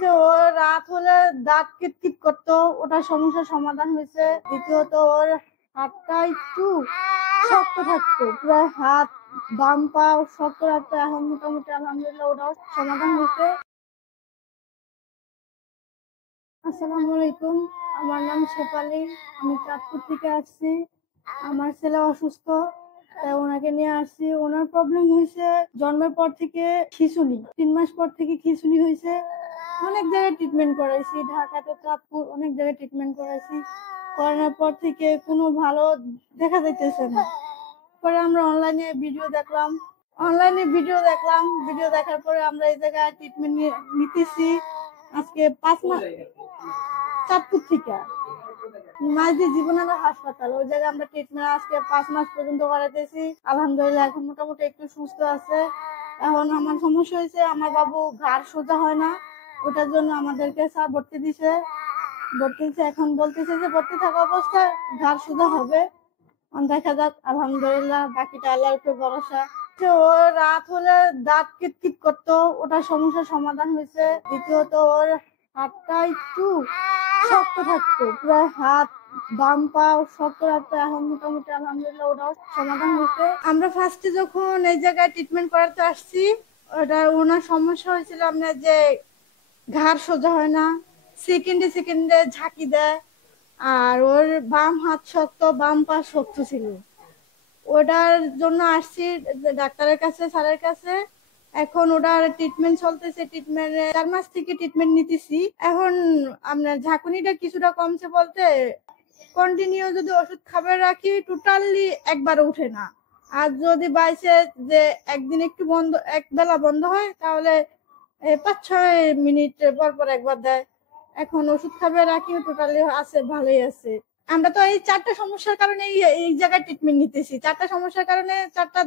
যে ও রাত হলে দাঁত কিটকিট করতো, ওটার সমস্যার সমাধান হয়েছে। দ্বিতীয়ত ওর হাতটা একটু শক্ত থাকতো, পুরো হাত বাম পা শক্ত রাখতো, এখন মোটামুটি আলহামদুলিল্লাহ ওটাও সমাধান হয়েছে। আসসালামু আলাইকুম, আমার নাম শেফালি, আমি চাঁদপুর থেকে আসছি। আমার ছেলে অসুস্থ, তাই ওনাকে নিয়ে আসছি। ওনার প্রবলেম হয়েছে জন্মের পর থেকে খিঁচুনি, 3 মাস পর থেকে খিঁচুনি হয়েছে। অনেক জায়গায় ট্রিটমেন্ট করাইছি, ঢাকাতে, চাঁদপুর, অনেক জায়গায় ট্রিটমেন্ট করাইছি। করানোর পর থেকে কোনো ভালো দেখা যাইতেছে না। পরে আমরা অনলাইনে ভিডিও দেখলাম, ভিডিও দেখার পরে আমরা এই জায়গায় ট্রিটমেন্ট নিতেছি। আজকে 5 মাস, চাঁদপুর থেকে মাঝদি জীবনানন্দ হাসপাতাল, ওই জায়গায় আমরা ট্রিটমেন্ট আজকে 5 মাস পর্যন্ত করাইতেছি। আলহামদুলিল্লাহ এখন মোটামুটি একটু সুস্থ আছে। এখন আমার সমস্যা হয়েছে, আমার বাবু ঘাড় সোজা হয় না, ওটার জন্য আমাদেরকে স্যার ভর্তি দিছে। এখন বলতেছে যে ভর্তি থাকা অবস্থায় ঘাড় সোজা হবে। দেখা যাক, আলহামদুলিল্লাহ, বাকিটা আল্লাহর উপর ভরসা। ও রাত হলে দাঁত কিটকিট করতো, ওটার সমস্যার সমাধান হয়েছে। দ্বিতীয়ত ওর হাতটা একটু শক্ত থাকতো, পুরো হাত বাম পা শক্ত রাখতো, এখন মোটামুটি আলহামদুলিল্লাহ ওটাও সমাধান হয়েছে। আমরা ফার্স্টে যখন এই জায়গায় ট্রিটমেন্ট করাতে আসছি, ওটা ওনার সমস্যা হয়েছিল আপনার যে ঘাড় সোজা হয় না, সেকেন্ডে সেকেন্ডে ঝাঁকি দেয়, আর ওর বাম হাত শক্ত, বাম পা শক্ত ছিল। ওটার জন্য আসছি ডাক্তারের কাছে, স্যারের কাছে। এখন ওটার ট্রিটমেন্ট চলতেছে, ট্রিটমেন্টে 4 মাস থেকে ট্রিটমেন্ট নিতেছি। এখন আপনার ঝাঁকুনিটা কিছুটা কমছে বলতে, কন্টিনিউ যদি ওষুধ খাবার রাখি টোটালি একবার উঠে না। আর যদি বাইসে যে একদিন একটু বন্ধ, এক বেলা বন্ধ হয়, তাহলে 5-6 মিনিট পর পর একবার দেয়। এখন ওষুধ খাবে রাখি টোটালি আছে, ভালোই আছে। আমরা তো এই 4টা সমস্যার কারণে এই জায়গায় ট্রিটমেন্ট নিতেছি। 4টা সমস্যার কারণে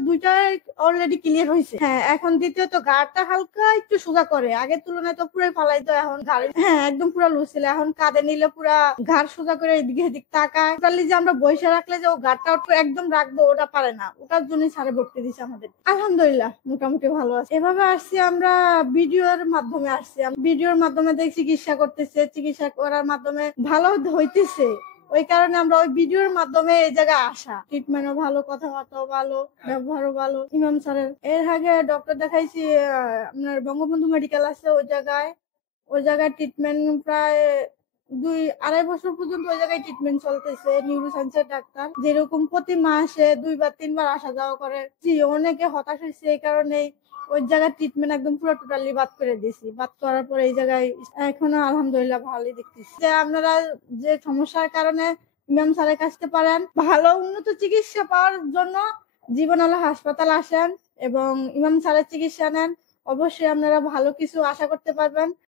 2টাই অলরেডি ক্লিয়ার হয়েছে। হ্যাঁ, এখন দ্বিতীয়ত ঘাড়টা হালকা একটু সোজা করে, আগের তুলনায় তো পুরো ফালাইতো, এখন ঘাড় একদম পুরো লুজ ছিল, এখন কাঁধে নিলে পুরা ঘাড় সোজা করে এদিকে এদিক তাকায়। টোটালি যে আমরা বসে রাখলে যে ও ঘাড়টা একদম রাখবো, ওটা পারে না। ওটার জন্যই স্যারে ভর্তি দিছে আমাদের। আলহামদুলিল্লাহ মোটামুটি ভালো আছে। এভাবে আসছি আমরা, ভিডিওর মাধ্যমে আসছি। ভিডিওর মাধ্যমে দেখি চিকিৎসা করতেছে, চিকিৎসা করার মাধ্যমে ভালো হইতেছে। ওই কারণে আমরা ওই ভিডিওর মাধ্যমে এই জায়গায় আসা। ট্রিটমেন্টও ভালো, কথাবার্তাও ভালো, ব্যবহারও ভালো ইমাম স্যারের। এর আগে ডক্টর দেখাইছি আপনার বঙ্গবন্ধু মেডিকেল আছে, ওই জায়গায় ট্রিটমেন্ট প্রায় 2-2.5 বছর পর্যন্ত ওই জায়গায় ট্রিটমেন্ট চলতেছে। নিউরোসায়েন্সের ডাক্তার যেরকম প্রতি মাসে 2-3 বার আসা যাওয়া করে। জি, অনেকে হতাশ হয়েছে, এই কারণেই ওই জায়গায় ট্রিটমেন্ট একদম পুরো টোটালি বাদ করে দিয়েছি। বাদ করার পরে এই জায়গায় এখনো আলহামদুলিল্লাহ ভালোই দেখতেছি। যে আপনারা যে সমস্যার কারণে ইমাম স্যারের কাছে পারেন, ভালো উন্নত চিকিৎসা পাওয়ার জন্য জীবনানন্দ হাসপাতাল আসেন এবং ইমাম স্যারের চিকিৎসা নেন। অবশ্যই আপনারা ভালো কিছু আশা করতে পারবেন।